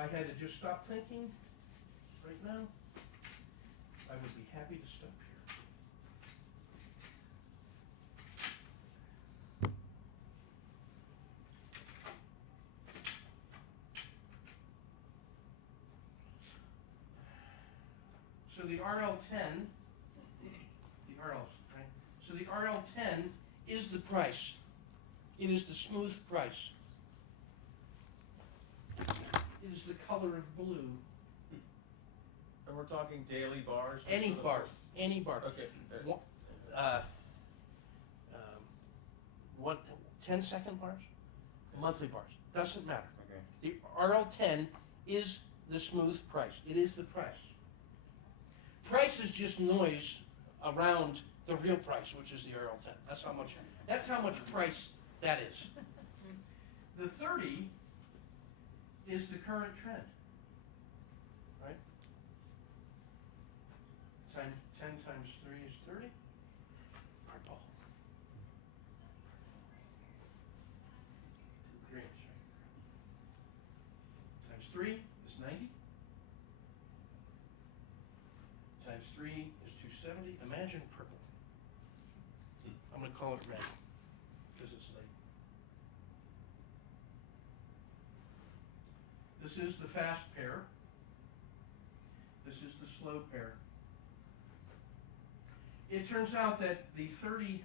I had to just stop thinking right now, I would be happy to stop here. So the RL10, the RL, right? So the RL10 is the price. It is the smooth price. It is the color of blue. And we're talking daily bars? Any bar, any bar. Okay. What, 10-second bars? Monthly bars, doesn't matter. Okay. The RL10 is the smooth price. It is the price. Price is just noise around the real price, which is the RL10. That's how much price that is. The 30 is the current trend, right? 10 times 3 is 30. Purple. Greens, right? Times 3 is 90. Times 3 is 270. Imagine purple. I'm going to call it red because it's late. This is the fast pair. This is the slow pair. It turns out that the 30-90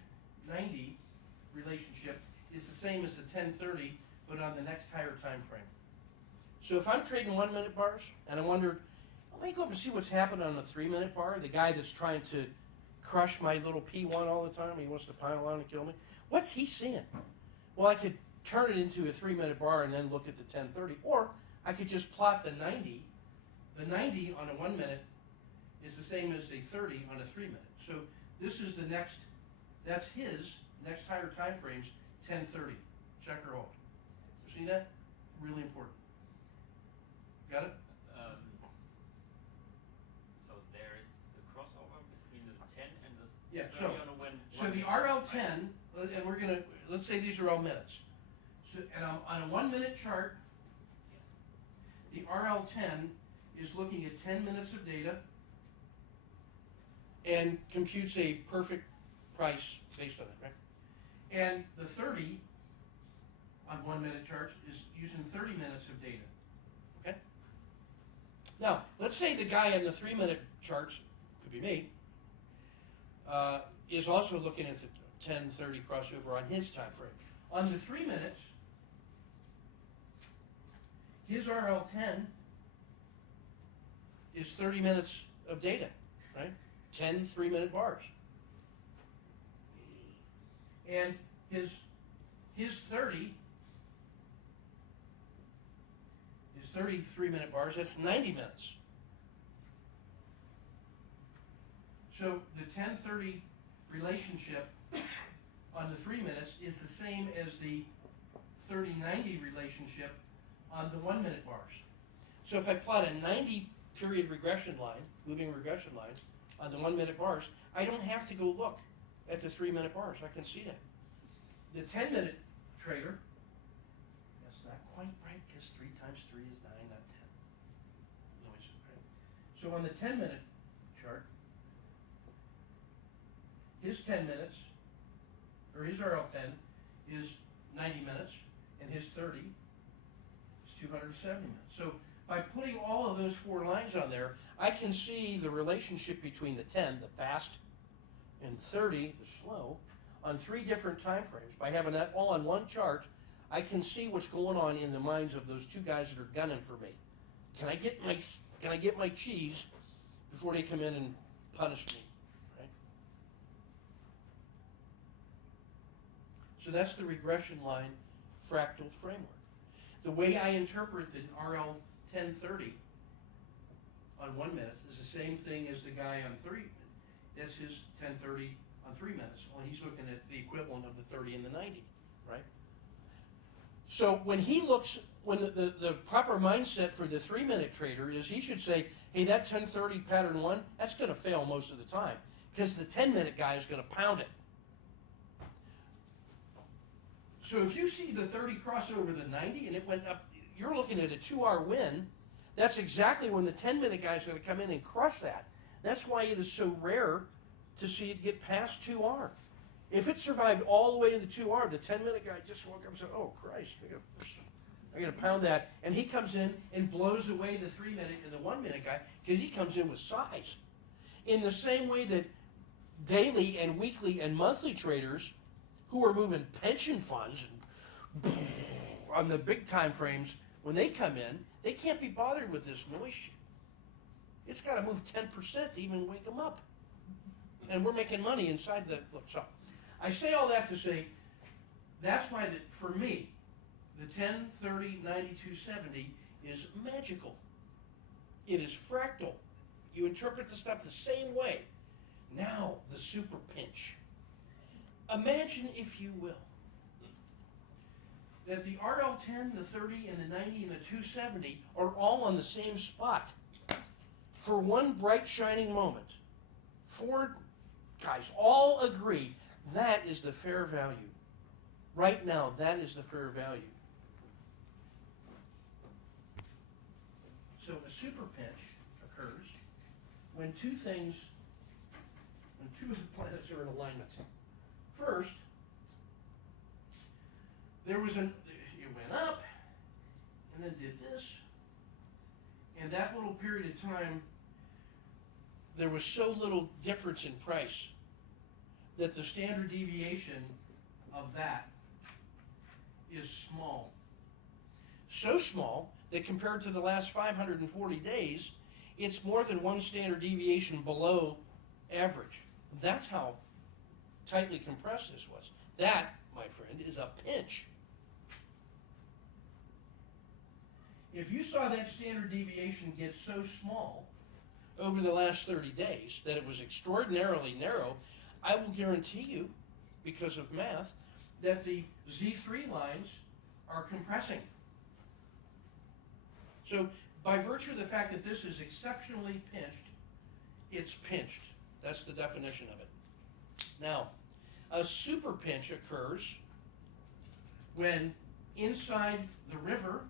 relationship is the same as the 10-30, but on the next higher time frame. So if I'm trading 1-minute bars, and I wondered, let me go up and see what's happened on the 3-minute bar, the guy that's trying to crush my little P1 all the time, he wants to pile on and kill me. What's he seeing? Well, I could turn it into a 3-minute bar and then look at the 10-30, or I could just plot the 90. The 90 on a 1-minute is the same as the 30 on a 3-minute. So this is the next, that's his next higher time frames, 10-30. Check or hold. You see that? Really important. Got it? So there's the crossover between the 10 and the Yeah, 30 on a one. So the RL10, and we're gonna, let's say these are all minutes. So, and on a 1-minute chart, the RL10 is looking at 10 minutes of data and computes a perfect price based on that, right? And the 30 on 1-minute charts is using 30 minutes of data, okay? Now, let's say the guy on the 3-minute charts, could be me, is also looking at the 10-30 crossover on his time frame. On the 3 minutes, his RL10 is 30 minutes of data, right? 10 3-minute bars. And his 30 is 33-minute bars, that's 90 minutes. So the 10-30 relationship on the 3 minutes is the same as the 30-90 relationship on the 1-minute bars. So if I plot a 90-period regression line, moving regression line, on the 1-minute bars, I don't have to go look at the 3-minute bars. I can see that. The 10-minute trader, that's not quite right because 3 times 3 is 9, not 10. Noise, right? So on the 10-minute chart, his 10 minutes, or his RL10 is 90 minutes, and his 30 is 270 minutes. So by putting all of those 4 lines on there, I can see the relationship between the 10, the fast, and 30, the slow, on 3 different time frames. By having that all on one chart, I can see what's going on in the minds of those 2 guys that are gunning for me. Can I get my cheese before they come in and punish me? Right? So that's the regression line fractal framework. The way I interpret the RL 1030 on 1 minute is the same thing as the guy on 3. That's his 1030 on 3 minutes. Well, he's looking at the equivalent of the 30 and the 90, right? So when he looks, when the proper mindset for the 3-minute trader is he should say, hey, that 1030 pattern 1, that's going to fail most of the time because the 10-minute guy is going to pound it. So if you see the 30 cross over the 90 and it went up, you're looking at a 2-hour win that's exactly when the 10-minute guy is going to come in and crush that. That's why it is so rare to see it get past 2R. If it survived all the way to the 2R, the 10-minute guy just woke up and said, oh, Christ, I got to pound that. And he comes in and blows away the 3-minute and the 1-minute guy because he comes in with size. In the same way that daily and weekly and monthly traders who are moving pension funds and on the big time frames, when they come in, they can't be bothered with this noise shit. It's got to move 10% to even wake them up. And we're making money inside the look. So I say all that to say that's why that for me, the 10, 30, 90, 270 is magical. It is fractal. You interpret the stuff the same way. Now, the super pinch. Imagine, if you will, that the RL10, the 30, and the 90, and the 270 are all on the same spot for one bright, shining moment. 4 guys all agree that is the fair value. Right now, that is the fair value. So a super pinch occurs when two of the planets are in alignment. First, it went up and then did this, and that little period of time, there was so little difference in price that the standard deviation of that is small. So small that compared to the last 540 days, it's more than one standard deviation below average. That's how tightly compressed this was. That, my friend, is a pinch. If you saw that standard deviation get so small over the last 30 days that it was extraordinarily narrow, I will guarantee you, because of math, that the Z3 lines are compressing. So by virtue of the fact that this is exceptionally pinched, it's pinched. That's the definition of it. Now, a super pinch occurs when inside the river,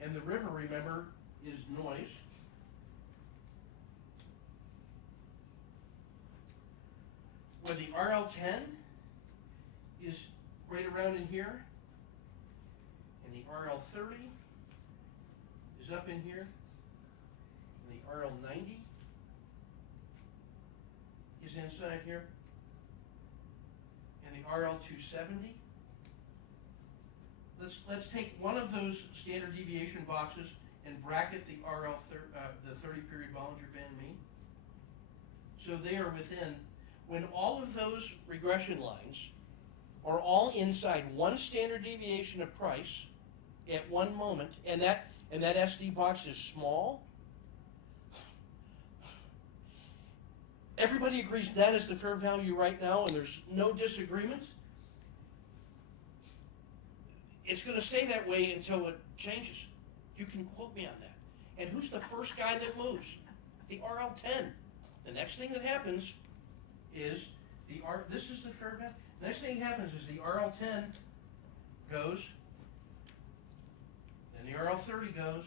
and the river, remember, is noise, when the RL10 is right around in here, and the RL30 is up in here, and the RL90 is inside here, and the RL270. Let's take one of those standard deviation boxes and bracket the the 30 period Bollinger Band mean. So they are within, when all of those regression lines are all inside one standard deviation of price at one moment, and that SD box is small, everybody agrees that is the fair value right now, and there's no disagreement. It's going to stay that way until it changes. You can quote me on that. And who's the first guy that moves? The RL10. The next thing that happens is this is the fair value. The next thing that happens is the RL10 goes, and the RL30 goes,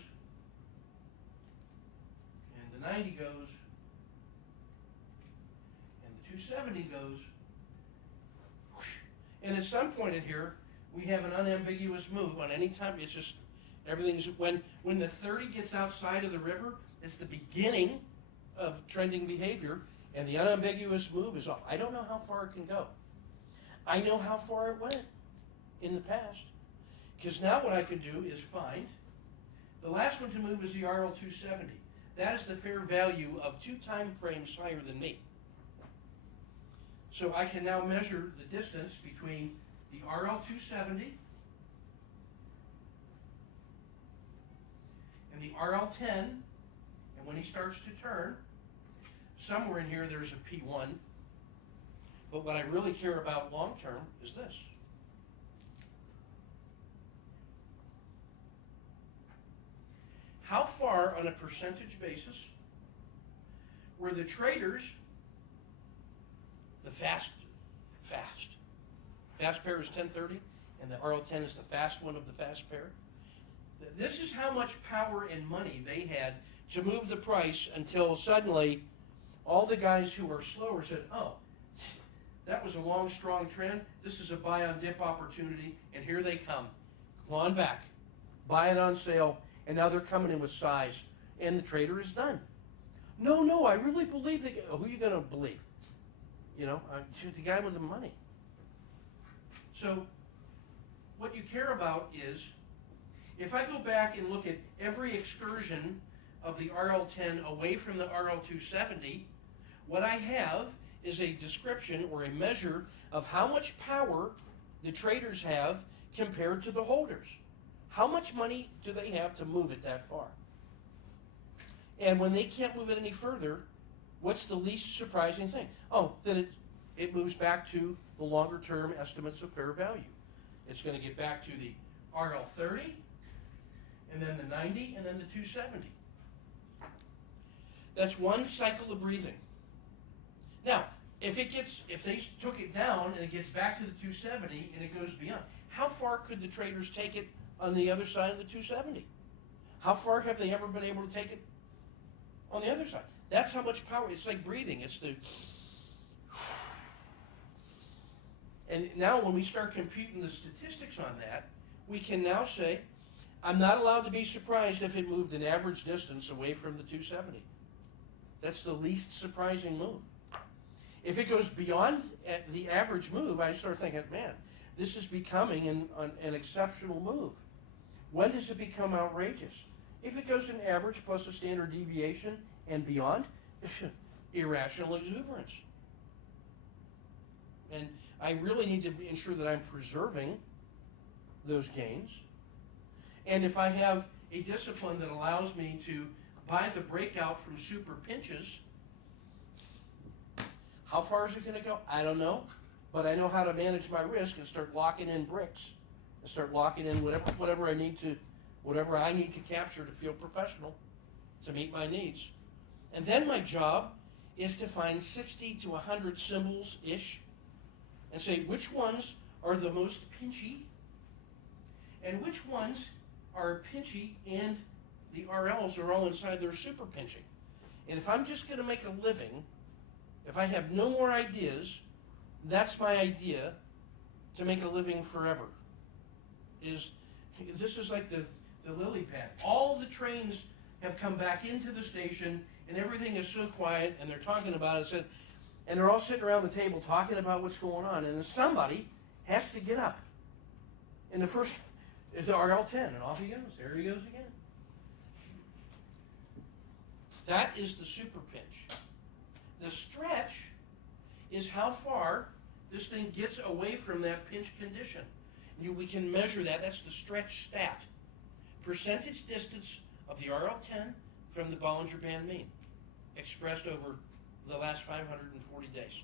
and the 90 goes, and the 270 goes, and at some point in here, we have an unambiguous move on any time. It's just everything's when the 30 gets outside of the river, it's the beginning of trending behavior, and the unambiguous move is off. I don't know how far it can go. I know how far it went in the past, because now what I can do is find the last one to move is the RL270. That is the fair value of 2 time frames higher than me. So I can now measure the distance between the RL270 and the RL10, and when he starts to turn, somewhere in here there's a P1, but what I really care about long term is this. How far on a percentage basis were the traders, the fast pair is 1030, and the RL10 is the fast one of the fast pair. This is how much power and money they had to move the price until suddenly all the guys who are slower said, oh, that was a long, strong trend. This is a buy on dip opportunity, and here they come. Come on back. Buy it on sale, and now they're coming in with size, and the trader is done. No, I really believe that. Who are you going to believe? You know, the guy with the money. So what you care about is, if I go back and look at every excursion of the RL10 away from the RL270, what I have is a description or a measure of how much power the traders have compared to the holders. How much money do they have to move it that far? And when they can't move it any further, what's the least surprising thing? Oh, that it moves back to the longer term estimates of fair value. It's going to get back to the RL30, and then the 90, and then the 270. That's one cycle of breathing. Now, if they took it down and it gets back to the 270 and it goes beyond, how far could the traders take it on the other side of the 270? How far have they ever been able to take it on the other side? That's how much power. It's like breathing. It's the. And now when we start computing the statistics on that, we can now say, I'm not allowed to be surprised if it moved an average distance away from the 270. That's the least surprising move. If it goes beyond the average move, I start thinking, man, this is becoming an exceptional move. When does it become outrageous? If it goes an average plus a standard deviation and beyond, irrational exuberance. And I really need to ensure that I'm preserving those gains. And if I have a discipline that allows me to buy the breakout from super pinches, how far is it going to go? I don't know, but I know how to manage my risk and start locking in bricks and start locking in whatever I need to capture to feel professional, to meet my needs. And then my job is to find 60 to 100 symbols-ish and say which ones are the most pinchy and which ones are pinchy and the RLs are all inside their super pinching. And if I'm just going to make a living, if I have no more ideas, that's my idea to make a living forever. This is like the lily pad. All the trains have come back into the station and everything is so quiet and they're talking about it and they're all sitting around the table talking about what's going on, and then somebody has to get up. And the first is the RL10, and off he goes. There he goes again. That is the super pinch. The stretch is how far this thing gets away from that pinch condition. We can measure that. That's the stretch stat. Percentage distance of the RL10 from the Bollinger Band mean, expressed over the last 540 days.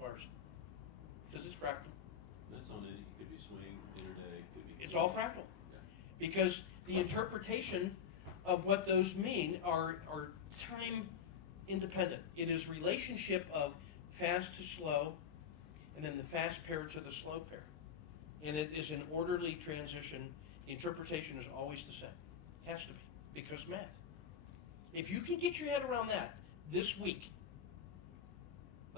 Bars. Because it's fractal. That's on any, it could be swing, interday, could be. It's all fractal. Yeah. Because the interpretation of what those mean are time independent. It is relationship of fast to slow, and then the fast pair to the slow pair. And it is an orderly transition. The interpretation is always the same. Has to be, because math. If you can get your head around that this week,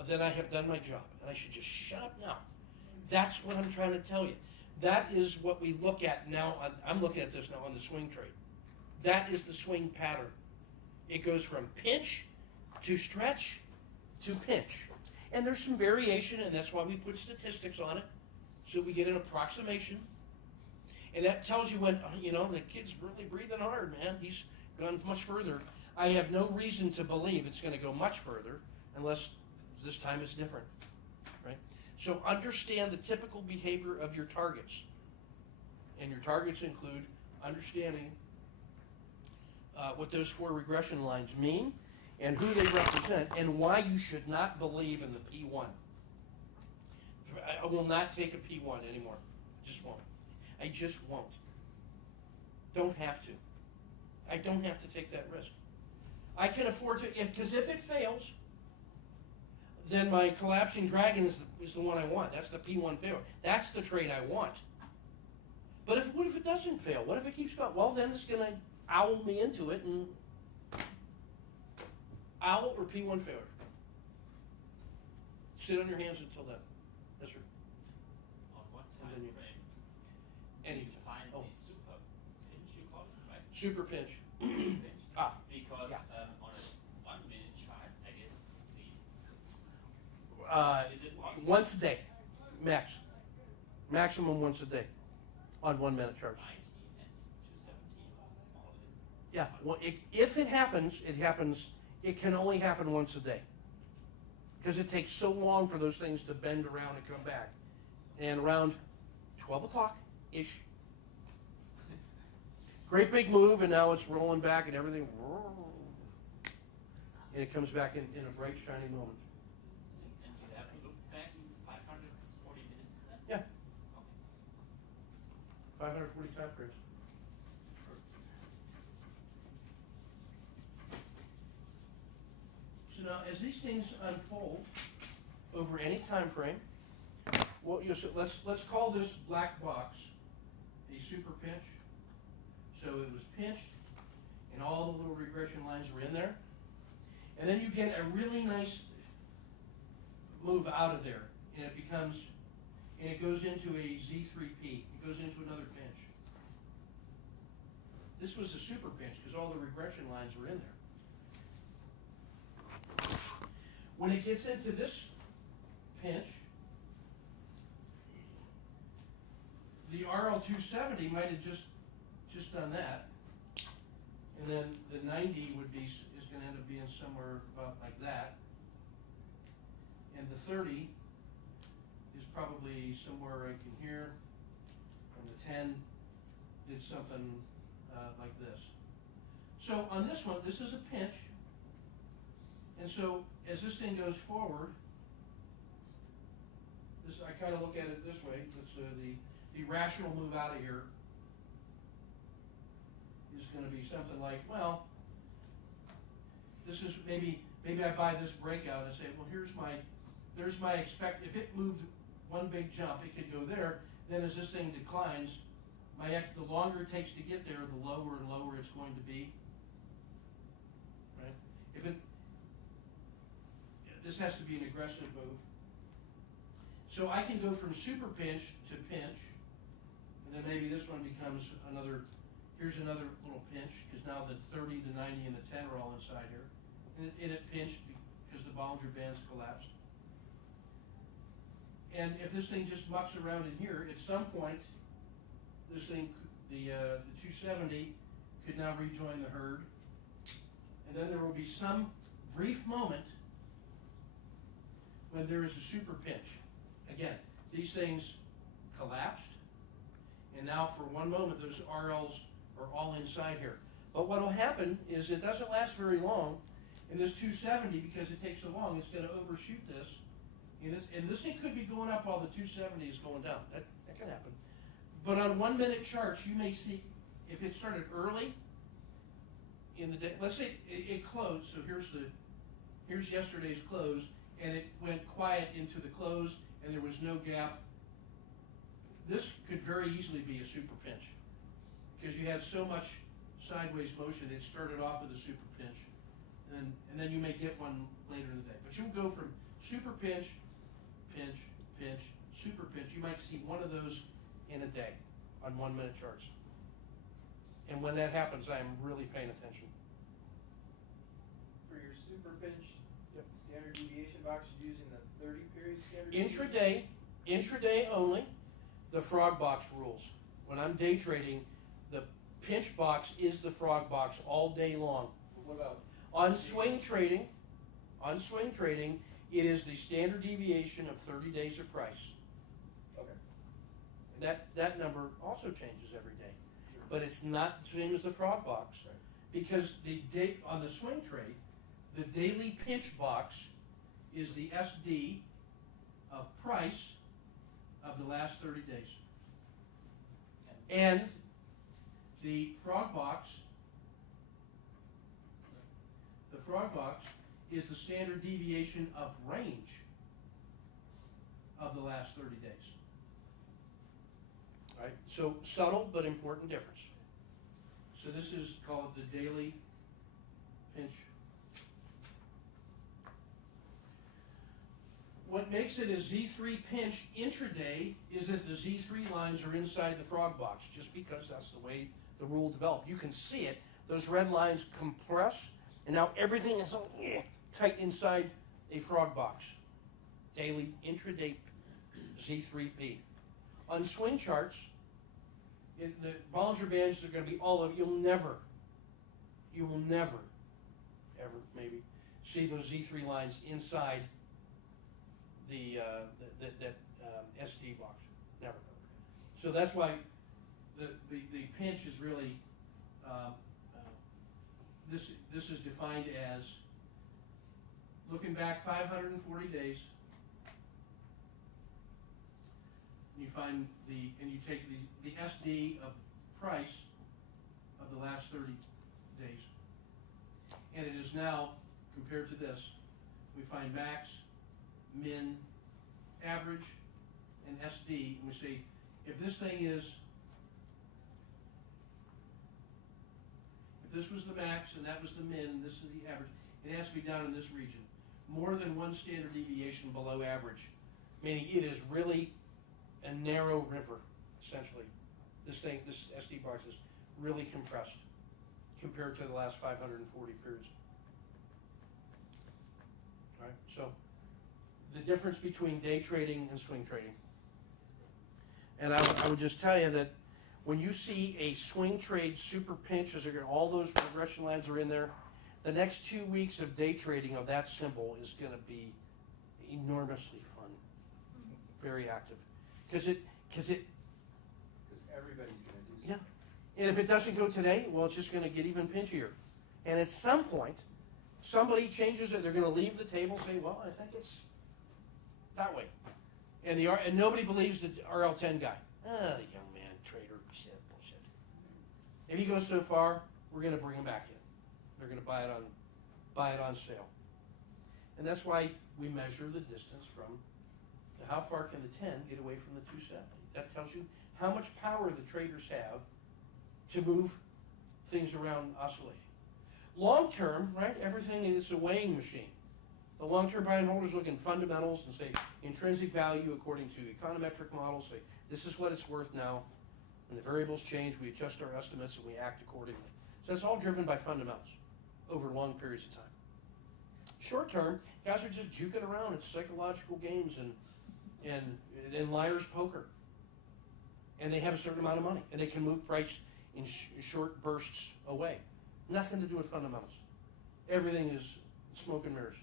then I have done my job, and I should just shut up now. That's what I'm trying to tell you. That is what we look at now. I'm looking at this now on the swing trade. That is the swing pattern. It goes from pinch to stretch to pinch. And there's some variation, and that's why we put statistics on it, so we get an approximation. And that tells you when, the kid's really breathing hard, man. He's gone much further. I have no reason to believe it's going to go much further unless this time it's different, right? So understand the typical behavior of your targets. And your targets include understanding what those 4 regression lines mean and who they represent and why you should not believe in the P1. I will not take a P1 anymore. Just won't. I just won't. Don't have to. I don't have to take that risk. I can afford to, because if it fails, then my collapsing dragon is the one I want. That's the P1 failure. That's the trade I want. But what if it doesn't fail? What if it keeps going? Well, then it's going to owl me into it, and owl or P1 failure. Sit on your hands until then. Yes, sir. On what And time then you- frame Any do you find oh. the super pinch, you call it, right? Super pinch. Pinch? Ah, Because yeah. on a 1 minute chart, I guess is it possible? Once a day, max. Maximum once a day on 1 minute charts. 90 and 217 all in. Yeah, well, if it happens, it can only happen once a day. Because it takes so long for those things to bend around and come back. And around 12 o'clock-ish, great big move, and now it's rolling back and everything, and it comes back in a bright, shiny moment. And you have to look back 540 minutes then? Yeah, Okay. 540 time frames. So now, as these things unfold over any time frame, well, so let's call this black box a super pinch. So it was pinched, and all the little regression lines were in there, and then you get a really nice move out of there, and it goes into a Z3P. It goes into another pinch. This was a super pinch because all the regression lines were in there. When it gets into this pinch, the RL270 might have just done that, and then the 90 is going to end up being somewhere about like that, and the 30 is probably somewhere right in here, and the 10 did something like this. So on this one, this is a pinch, and so as this thing goes forward, I kind of look at it this way. It's the rational move out of here is going to be something like, well, this is maybe I buy this breakout and say, well, there's my expect. If it moved one big jump, it could go there. Then as this thing declines, the longer it takes to get there, the lower and lower it's going to be. Right? This has to be an aggressive move. So I can go from super pinch to pinch, and then maybe this one becomes here's another little pinch, because now the 30, the 90, and the 10 are all inside here. And it pinched because the Bollinger Bands collapsed. And if this thing just mucks around in here, at some point, this thing, the 270 could now rejoin the herd. And then there will be some brief moment when there is a super pinch. Again, these things collapsed, and now for one moment those RLs are all inside here. But what will happen is it doesn't last very long, and this 270, because it takes so long, it's going to overshoot this. And this thing could be going up while the 270 is going down. That can happen. But on 1 minute charts, you may see, if it started early in the day, let's say it closed, so here's yesterday's close, and it went quiet into the close, and there was no gap. This could very easily be a super pinch, because you had so much sideways motion. It started off with a super pinch, and then you may get one later in the day. But you'll go from super pinch, pinch, pinch, super pinch. You might see one of those in a day on 1 minute charts. And when that happens, I am really paying attention. For your super pinch, Yep. standard deviation box, you're using the 30 period standard deviation? Intraday only, the frog box rules. When I'm day trading, the pinch box is the frog box all day long. What about On swing trading, it is the standard deviation of 30 days of price. Okay. That number also changes every day, Sure. but it's not the same as the frog box, Right. because on the swing trade, the daily pinch box is the SD of price of the last 30 days. And the frog box is the standard deviation of range of the last 30 days. right? So subtle but important difference. So this is called the daily pinch. What makes it a Z3 pinch intraday is that the Z3 lines are inside the frog box, just because that's the way the rule developed. You can see it. Those red lines compress, and now everything is so tight inside a frog box. Daily intraday Z3P. On swing charts, the Bollinger Bands are going to be all over. You will never, ever maybe see those Z3 lines inside the SD box. Never. So that's why the pinch is really this is defined as looking back 540 days. You find and you take the SD of price of the last 30 days, and it is now compared to this. We find max, min, average, and SD, and we say if this thing is, if this was the max and that was the min, and this is the average, it has to be down in this region, more than one standard deviation below average, meaning it is really a narrow river, essentially. This SD box is really compressed compared to the last 540 periods. All right, so the difference between day trading and swing trading. And I would just tell you that when you see a swing trade super pinch, as all those regression lines are in there, the next 2 weeks of day trading of that symbol is going to be enormously fun, very active. Because everybody's going to do something. Yeah. And if it doesn't go today, well, it's just going to get even pinchier. And at some point, somebody changes it. They're going to leave the table and say, well, I think it's that way. And nobody believes the RL10 guy. Young man, trader, shit, bullshit. If he goes so far, we're going to bring him back in. They're going to buy it on sale. And that's why we measure the distance from how far can the 10 get away from the 270. That tells you how much power the traders have to move things around oscillating. Long term, right, everything is a weighing machine. The long-term buy and holders look in fundamentals and say intrinsic value according to econometric models, say this is what it's worth now. When the variables change, we adjust our estimates and we act accordingly. So it's all driven by fundamentals over long periods of time. Short term, guys are just juking around. It's psychological games and liar's poker. And they have a certain amount of money, and they can move price in short bursts away. Nothing to do with fundamentals. Everything is smoke and mirrors.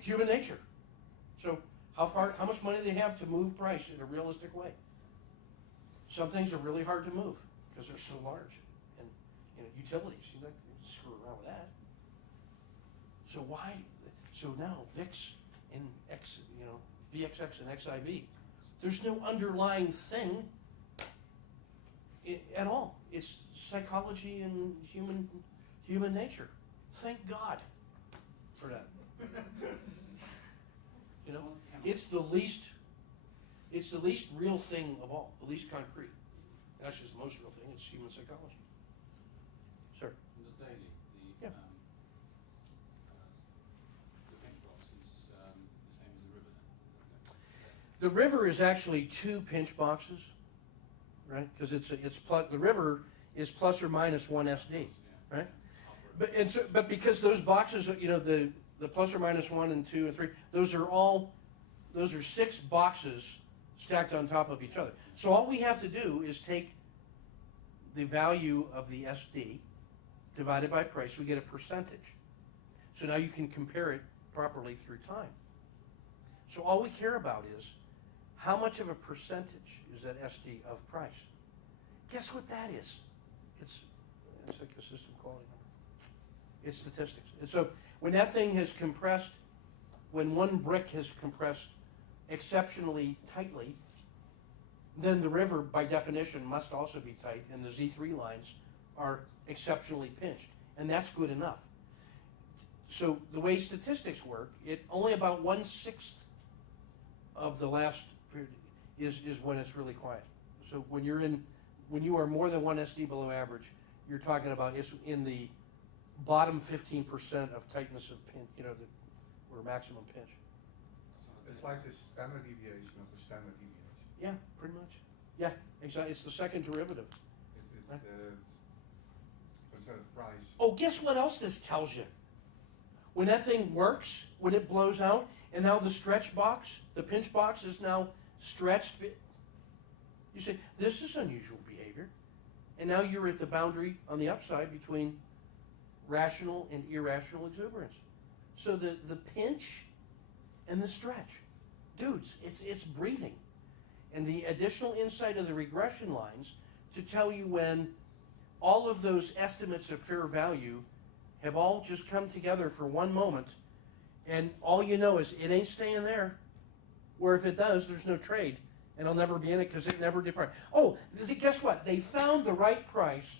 Human nature. So how much money they have to move price in a realistic way. Some things are really hard to move because they're so large. And utilities, you don't screw around with that. So why? So now VIX and VXX and XIV, there's no underlying thing at all. It's psychology and human nature. Thank God for that. It's the least real thing of all, the least concrete. That's just the most real thing. It's human psychology. Sir. The daily, Yeah. the pinch box is the same as the river then? The river is actually two pinch boxes, right? Because the river is plus or minus one SD, right? But because those boxes, the plus or minus 1 and 2 and 3, those are 6 boxes stacked on top of each other. So all we have to do is take the value of the SD divided by price. We get a percentage. So now you can compare it properly through time. So all we care about is how much of a percentage is that SD of price. Guess what that is? It's like a system quality number. It's statistics. And so when that thing has compressed, when one brick has compressed exceptionally tightly, then the river, by definition, must also be tight, and the Z3 lines are exceptionally pinched, and that's good enough. So the way statistics work, only about 1/6 of the last period is when it's really quiet. So when you are more than 1 SD below average, you're talking about it's in the bottom 15% of tightness of pinch, or maximum pinch. It's like the standard deviation of the standard deviation. Yeah, pretty much. Yeah, exactly. It's the second derivative. It's Right. so instead of price. Oh, guess what else this tells you? When that thing works, when it blows out, and now the stretch box, the pinch box is now stretched. You say, this is unusual behavior. And now you're at the boundary on the upside between rational and irrational exuberance. So the pinch and the stretch. Dudes, it's breathing. And the additional insight of the regression lines to tell you when all of those estimates of fair value have all just come together for one moment, and all you know is it ain't staying there. Or if it does, there's no trade, and I'll never be in it because it never departed. Oh, guess what? They found the right price,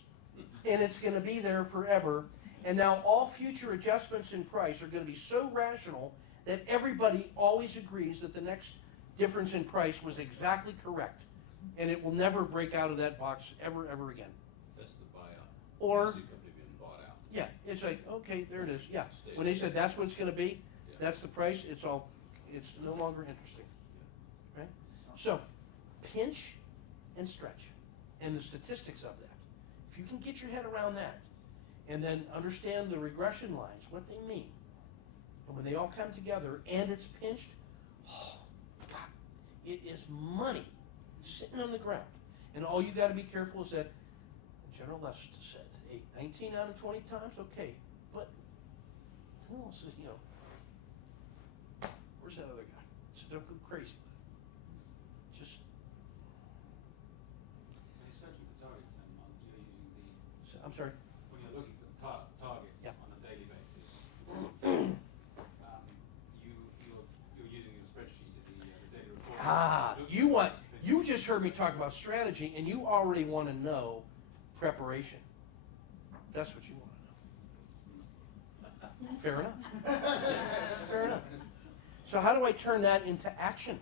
and it's going to be there forever. And now all future adjustments in price are going to be so rational that everybody always agrees that the next difference in price was exactly correct, and it will never break out of that box ever again. That's the buyout. Or You see a company being bought out. yeah, it's like, okay, there it is. Yeah, when they said that's what it's going to be, Yeah. that's the price. It's no longer interesting, right? So, pinch and stretch, and the statistics of that. If you can get your head around that, and then understand the regression lines, what they mean, and when they all come together, and it's pinched, oh God, it is money sitting on the ground. And all you got to be careful is that General Lester said, 19 out of 20 times, okay, but who else is, where's that other guy? So don't go crazy. Just, When you're searching for targets, then you're using the, I'm sorry. when you're looking for targets Yeah. on a daily basis, you're using your spreadsheet, the daily report. You just heard me talk about strategy, and you already want to know preparation. That's what you want to know. Fair enough. Fair enough. So how do I turn that into action?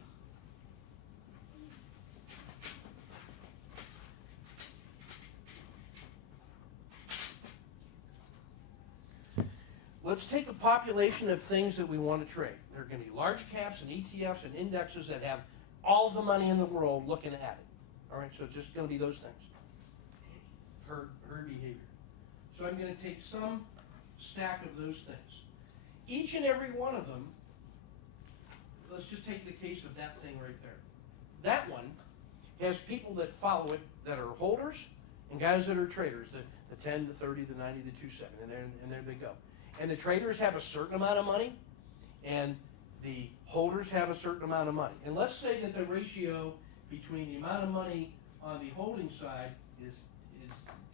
Let's take a population of things that we want to trade. There are going to be large caps and ETFs and indexes that have all the money in the world looking at it. All right, so it's just going to be those things. Herd behavior. So I'm going to take some stack of those things. Each and every one of them, let's just take the case of that thing right there. That one has people that follow it that are holders and guys that are traders, the 10, the 30, the 90, the 27, and there they go. And the traders have a certain amount of money, and the holders have a certain amount of money. And let's say that the ratio between the amount of money on the holding side is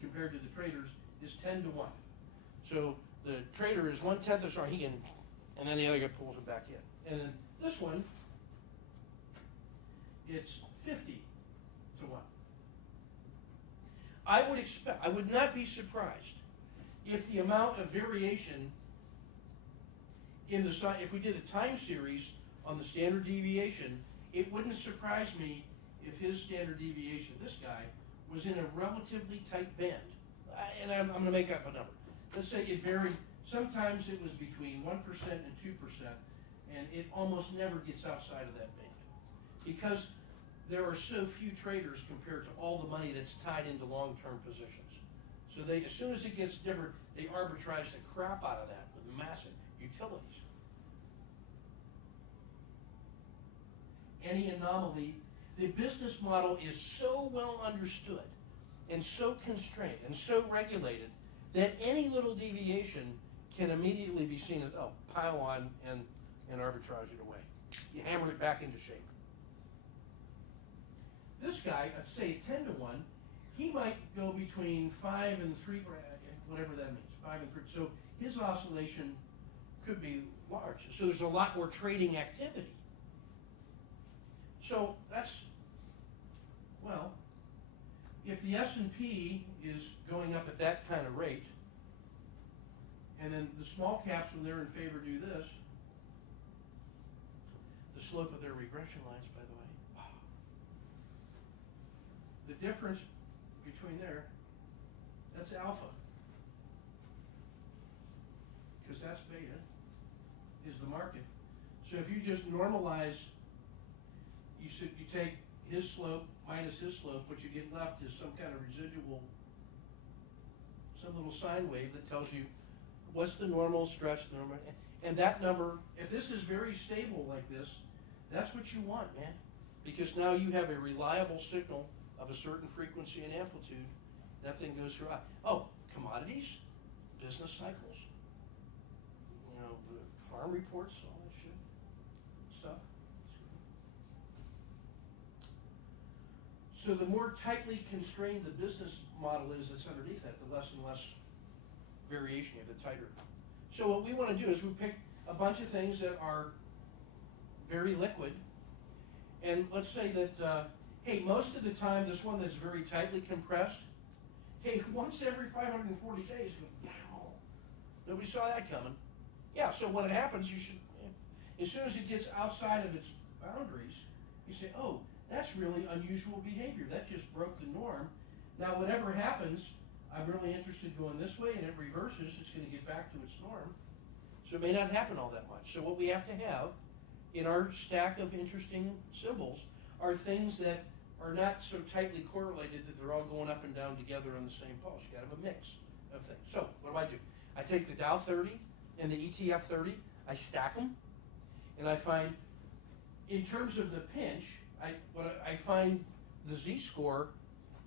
compared to the traders is 10 to 1. So the trader is 1/10 of sorry, and then the other guy pulls it back in. And then this one, it's 50 to 1. I would not be surprised if the amount of variation in if we did a time series on the standard deviation, it wouldn't surprise me if his standard deviation, this guy, was in a relatively tight band. And I'm going to make up a number. Let's say it varied. Sometimes it was between 1% and 2%, and it almost never gets outside of that band. Because there are so few traders compared to all the money that's tied into long-term positions. So as soon as it gets different, they arbitrage the crap out of that with massive utilities. Any anomaly, the business model is so well understood and so constrained and so regulated that any little deviation can immediately be seen as, pile on and arbitrage it away. You hammer it back into shape. This guy, let's say 10 to 1, he might go between 5 and 3, whatever that means, 5 and 3. So his oscillation could be large. So there's a lot more trading activity. So that's, well, if the S&P is going up at that kind of rate, and then the small caps, when they're in favor, do this, the slope of their regression lines, by the way, the difference between there, that's alpha. Because that's beta, is the market. So if you just normalize, you take his slope minus his slope, what you get left is some kind of residual, some little sine wave that tells you what's the normal stretch, the normal, and that number, if this is very stable like this, that's what you want, man. Because now you have a reliable signal of a certain frequency and amplitude. That thing goes through. Oh, commodities, business cycles, farm reports, all that shit, stuff. So the more tightly constrained the business model is that's underneath that, the less and less variation you have, the tighter. So what we want to do is we pick a bunch of things that are very liquid, and let's say that, hey, most of the time this one that's very tightly compressed, hey, once every 540 days, nobody saw that coming. Yeah, so when it happens, you should, as soon as it gets outside of its boundaries, you say, oh, that's really unusual behavior. That just broke the norm. Now, whatever happens, I'm really interested going this way, and it reverses, it's going to get back to its norm. So it may not happen all that much. So what we have to have in our stack of interesting symbols are things that are not so tightly correlated that they're all going up and down together on the same pulse. You got to have a mix of things. So what do? I take the Dow 30 and the ETF 30, I stack them, and I find, in terms of the pinch, I find the z-score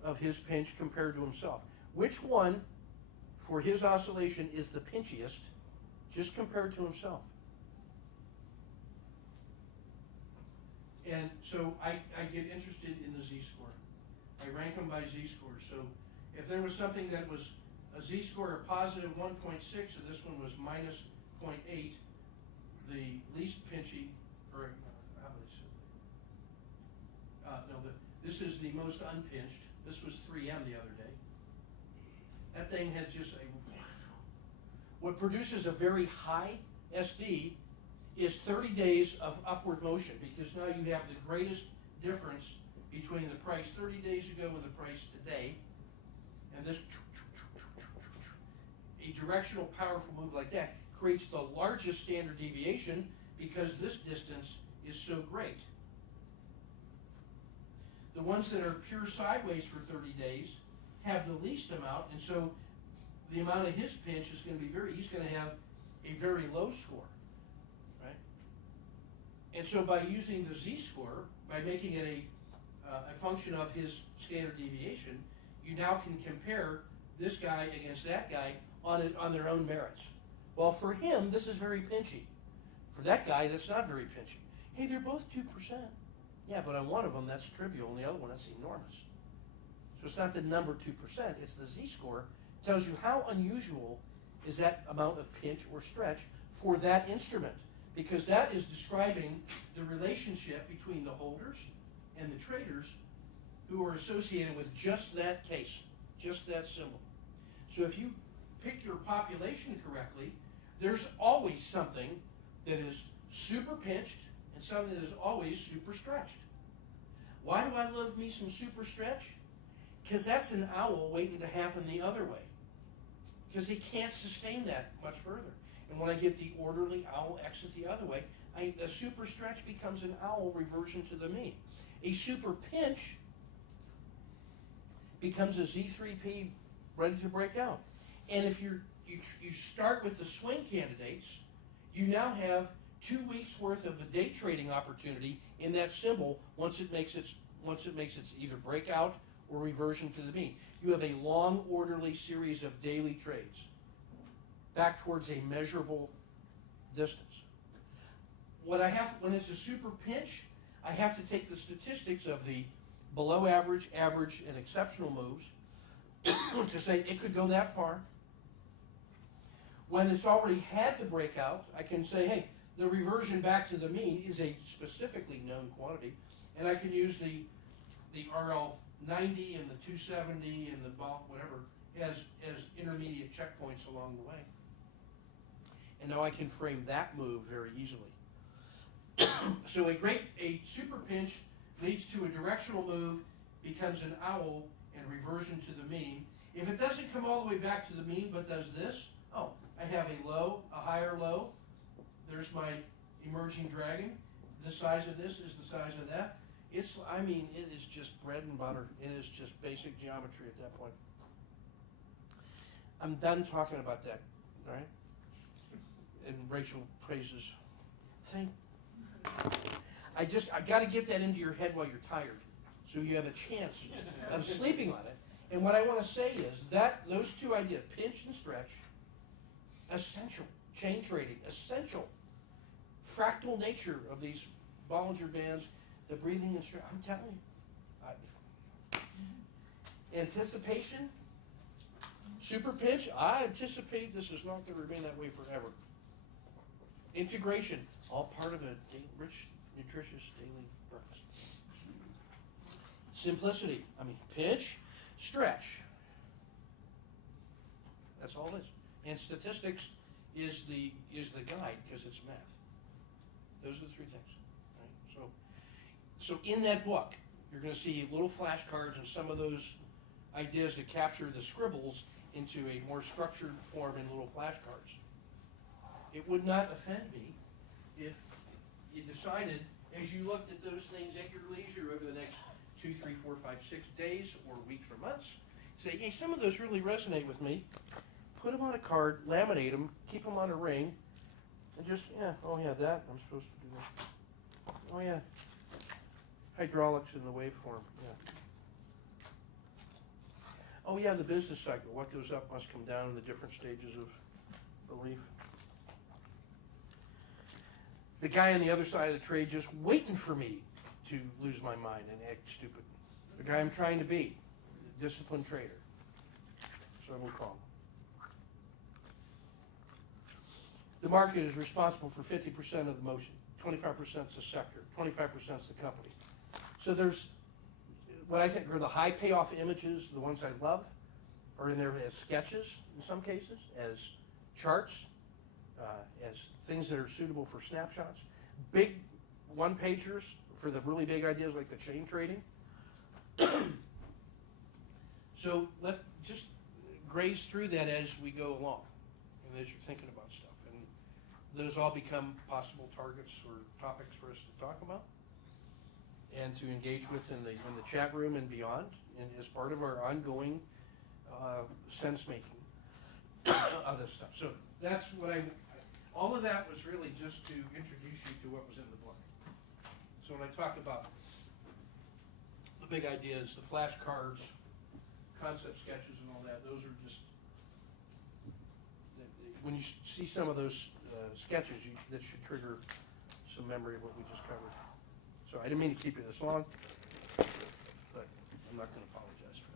of his pinch compared to himself. Which one, for his oscillation, is the pinchiest, just compared to himself? And so I get interested in the z-score. I rank them by z-score. So if there was something that was a z-score of positive 1.6, and this one was minus 0.8, the least pinchy, or how would I say that? This is the most unpinched. This was 3M the other day. That thing has just a, what produces a very high SD is 30 days of upward motion, because now you have the greatest difference between the price 30 days ago and the price today. And this, a directional powerful move like that creates the largest standard deviation because this distance is so great. The ones that are pure sideways for 30 days have the least amount, and so the amount of his pinch is going to be he's going to have a very low score, right? And so by using the z-score, by making it a function of his standard deviation, you now can compare this guy against that guy on their own merits. Well, for him, this is very pinchy. For that guy, that's not very pinchy. Hey, they're both 2%. Yeah, but on one of them, that's trivial, and the other one, that's enormous. So it's not the number 2%, it's the z-score. It tells you how unusual is that amount of pinch or stretch for that instrument, because that is describing the relationship between the holders and the traders who are associated with just that case, just that symbol. So if you pick your population correctly, there's always something that is super pinched and something that is always super stretched. Why do I love me some super stretch? Because that's an owl waiting to happen the other way. Because he can't sustain that much further. And when I get the orderly owl exit the other way, a super stretch becomes an owl reversion to the mean. A super pinch becomes a Z3P ready to break out. And if you start with the swing candidates, you now have 2 weeks worth of the day trading opportunity in that symbol once it makes its either breakout or reversion to the mean. You have a long, orderly series of daily trades back towards a measurable distance. What I have, when it's a super pinch, I have to take the statistics of the below average, average, and exceptional moves to say it could go that far. When it's already had the breakout, I can say, hey, the reversion back to the mean is a specifically known quantity, and I can use the RL90 and the 270 and the whatever as intermediate checkpoints along the way. And now I can frame that move very easily. So a super pinch leads to a directional move becomes an owl and reversion to the mean. If it doesn't come all the way back to the mean but does this, oh, I have a low, a higher low. There's my emerging dragon. The size of this is the size of that. It is just bread and butter. It is just basic geometry at that point. I'm done talking about that, all right? And Rachel praises. I got to get that into your head while you're tired, so you have a chance of sleeping on it. And what I want to say is that those two ideas, pinch and stretch, essential. Chain trading, essential. Fractal nature of these Bollinger Bands, the breathing and stretch. I'm telling you. Anticipation, super pinch. I anticipate this is not going to remain that way forever. Integration, all part of a rich, nutritious daily breakfast. Simplicity, pinch, stretch. That's all it is. And statistics is the guide because it's math. Those are the three things. Right? So in that book, you're going to see little flashcards and some of those ideas to capture the scribbles into a more structured form in little flashcards. It would not offend me if you decided, as you looked at those things at your leisure over the next 2, 3, 4, 5, 6 days or weeks or months, say, hey, some of those really resonate with me. Put them on a card, laminate them, keep them on a ring, and just, that, I'm supposed to do that. Oh yeah, hydraulics in the waveform, yeah. Oh yeah, the business cycle, what goes up must come down in the different stages of belief. The guy on the other side of the trade just waiting for me to lose my mind and act stupid. The guy I'm trying to be, disciplined trader. So I will call him. The market is responsible for 50% of the motion. 25% is the sector. 25% is the company. So there's what I think are the high payoff images, the ones I love, are in there as sketches in some cases, as charts, as things that are suitable for snapshots. Big one-pagers for the really big ideas like the chain trading. So let's just graze through that as we go along and as you're thinking about stuff. And those all become possible targets or topics for us to talk about and to engage with in the chat room and beyond, and as part of our ongoing sense-making of this stuff. So that's what all of that was really just to introduce you to what was in the book. So when I talk about the big ideas, the flashcards, concept sketches and all that, those are just, when you see some of those sketches, that should trigger some memory of what we just covered. So I didn't mean to keep you this long, but I'm not going to apologize for that.